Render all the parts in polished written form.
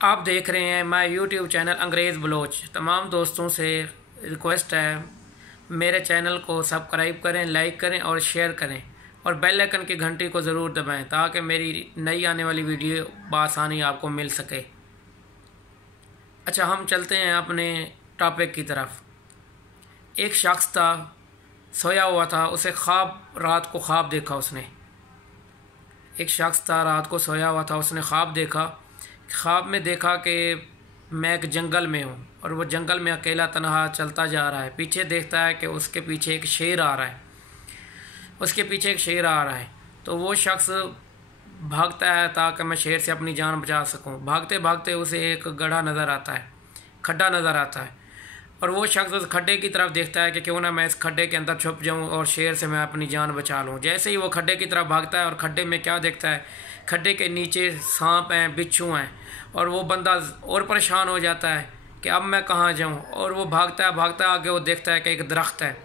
आप देख रहे हैं माय यूट्यूब चैनल अंग्रेज़ बलोच। तमाम दोस्तों से रिक्वेस्ट है, मेरे चैनल को सब्सक्राइब करें, लाइक करें और शेयर करें और बेल आइकन की घंटी को ज़रूर दबाएं ताकि मेरी नई आने वाली वीडियो बआसानी आपको मिल सके। अच्छा, हम चलते हैं अपने टॉपिक की तरफ। एक शख्स था, सोया हुआ था, उसे रात को ख्वाब देखा उसने। एक शख्स था, रात को सोया हुआ था, उसने ख्वाब देखा। ख्वाब में देखा कि मैं एक जंगल में हूँ और वो जंगल में अकेला तनहा चलता जा रहा है। पीछे देखता है कि उसके पीछे एक शेर आ रहा है, उसके पीछे एक शेर आ रहा है। तो वो शख्स भागता है ताकि मैं शेर से अपनी जान बचा सकूं। भागते भागते उसे एक गड्ढा नज़र आता है, खड्डा नज़र आता है, और वो शख्स उस खड्डे की तरफ देखता है कि क्यों ना मैं इस खड्डे के अंदर छुप जाऊं और शेर से मैं अपनी जान बचा लूं। जैसे ही वो खड्डे की तरफ भागता है और खड्डे में क्या देखता है, खड्डे के नीचे सांप हैं, बिच्छू हैं, और वो बंदा और परेशान हो जाता है कि अब मैं कहाँ जाऊं। और वो भागता है आगे, वो देखता है कि एक दरख्त है।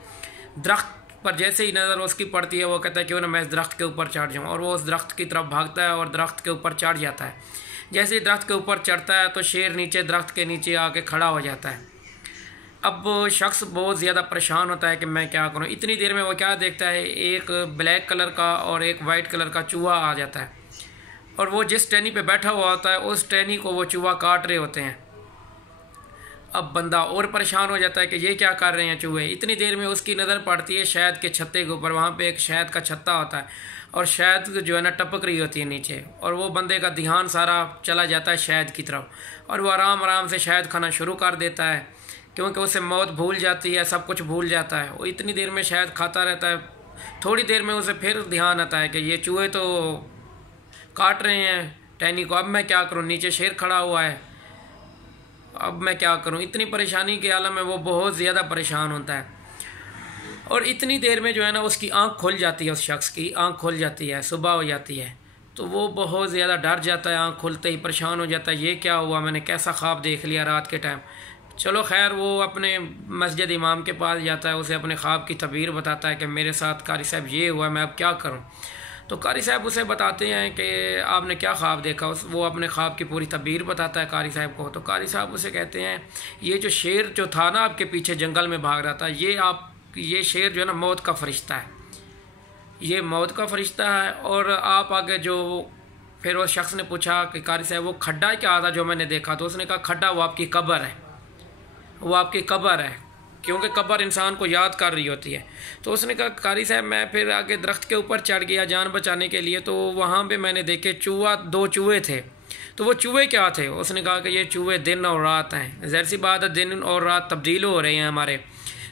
दरख्त पर जैसे ही नज़र उसकी पड़ती है, वो कहता है क्यों ना मैं इस दरख्त के ऊपर चढ़ जाऊँ, और वो उस दरख्त की तरफ भागता है और दरख्त के ऊपर चढ़ जाता है। जैसे ही दरख्त के ऊपर चढ़ता है तो शेर नीचे दरख्त के नीचे आके खड़ा हो जाता है। अब शख्स बहुत ज़्यादा परेशान होता है कि मैं क्या करूं। इतनी देर में वो क्या देखता है, एक ब्लैक कलर का और एक वाइट कलर का चूहा आ जाता है, और वो जिस टहनी पे बैठा हुआ होता है उस टहनी को वो चूहा काट रहे होते हैं। अब बंदा और परेशान हो जाता है कि ये क्या कर रहे हैं चूहे। इतनी देर में उसकी नज़र पड़ती है शहद के छत्ते के ऊपर। वहाँ पे एक शहद का छत्ता होता है और शहद जो है ना टपक रही होती है नीचे, और वो बंदे का ध्यान सारा चला जाता है शहद की तरफ, और वो आराम आराम से शहद खाना शुरू कर देता है क्योंकि उसे मौत भूल जाती है, सब कुछ भूल जाता है। वो इतनी देर में शहद खाता रहता है। थोड़ी देर में उसे फिर ध्यान आता है कि ये चूहे तो काट रहे हैं टहनी को, अब मैं क्या करूं, नीचे शेर खड़ा हुआ है, अब मैं क्या करूं। इतनी परेशानी के आलम में वो बहुत ज़्यादा परेशान होता है। और इतनी देर में जो है ना उसकी आंख खुल जाती है, उस शख्स की आंख खुल जाती है, सुबह हो जाती है। तो वो बहुत ज़्यादा डर जाता है, आंख खुलते ही परेशान हो जाता है, ये क्या हुआ, मैंने कैसा ख्वाब देख लिया रात के टाइम। चलो खैर, वो अपने मस्जिद इमाम के पास जाता है, उसे अपने ख्वाब की तबीर बताता है कि मेरे साथ कारी साहब ये हुआ, मैं अब क्या करूं। तो कारी साहब उसे बताते हैं कि आपने क्या ख्वाब देखा। वो अपने ख्वाब की पूरी तबीर बताता है कारी साहब को। तो कारी साहब उसे कहते हैं, ये जो शेर जो था ना आपके पीछे जंगल में भाग रहा था, ये शेर जो है ना मौत का फरिश्ता है, ये मौत का फरिश्ता है। और आप आगे जो फिर वो शख्स ने पूछा कि कारी साहब वो खड्डा क्या था जो मैंने देखा। तो उसने कहा खड्डा वो आपकी कब्र है, वो आपकी कब्र है, क्योंकि कब्र इंसान को याद कर रही होती है। तो उसने कहा कारी साहब मैं फिर आगे दरख्त के ऊपर चढ़ गया जान बचाने के लिए, तो वहाँ पे मैंने देखे दो चूहे थे। तो वो चूहे क्या थे। उसने कहा कि ये चूहे दिन और रात हैं। ज़ाहिर सी बात है, दिन और रात तब्दील हो रहे हैं हमारे,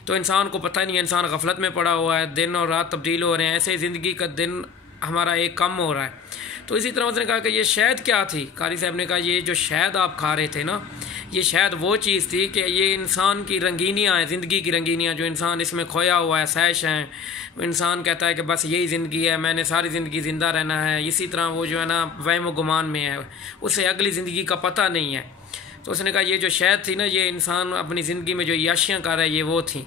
तो इंसान को पता नहीं है, इंसान गफलत में पड़ा हुआ है, दिन और रात तब्दील हो रहे हैं। ऐसे ज़िंदगी का दिन हमारा एक कम हो रहा है। तो इसी तरह उसने कहा कि ये शहद क्या थी। कारी साहब ने कहा ये जो शहद आप खा रहे थे ना, ये शायद वो चीज़ थी कि ये इंसान की रंगीनियाँ हैं, ज़िंदगी की रंगीनियाँ, जो इंसान इसमें खोया हुआ है, सैश हैं। इंसान कहता है कि बस यही ज़िंदगी है, मैंने सारी ज़िंदगी ज़िंदा रहना है। इसी तरह वो जो है ना वहम गुमान में है, उसे अगली ज़िंदगी का पता नहीं है। तो उसने कहा ये जो शहद थी ना, ये इंसान अपनी ज़िंदगी में जो याशियाँ कर रहा है, ये वो थी।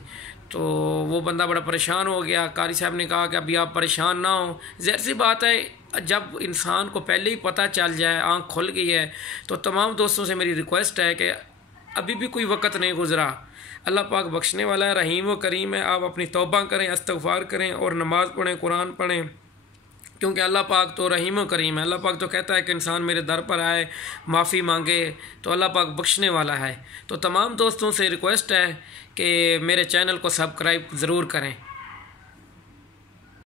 तो वो बंदा बड़ा परेशान हो गया। कारी साहब ने कहा कि अभी आप परेशान ना हो, ज़ाहिर सी बात है जब इंसान को पहले ही पता चल जाए, आँख खुल गई है। तो तमाम दोस्तों से मेरी रिक्वेस्ट है कि अभी भी कोई वक़्त नहीं गुज़रा, अल्लाह पाक बख्शने वाला है, रहीम व करीम है। आप अपनी तौबा करें, इस्तग़फ़ार करें और नमाज़ पढ़ें, कुरान पढ़ें, क्योंकि अल्लाह पाक तो रहीम व करीम है। अल्लाह पाक तो कहता है कि इंसान मेरे दर पर आए, माफ़ी मांगे, तो अल्लाह पाक बख्शने वाला है। तो तमाम दोस्तों से रिक्वेस्ट है कि मेरे चैनल को सब्सक्राइब ज़रूर करें।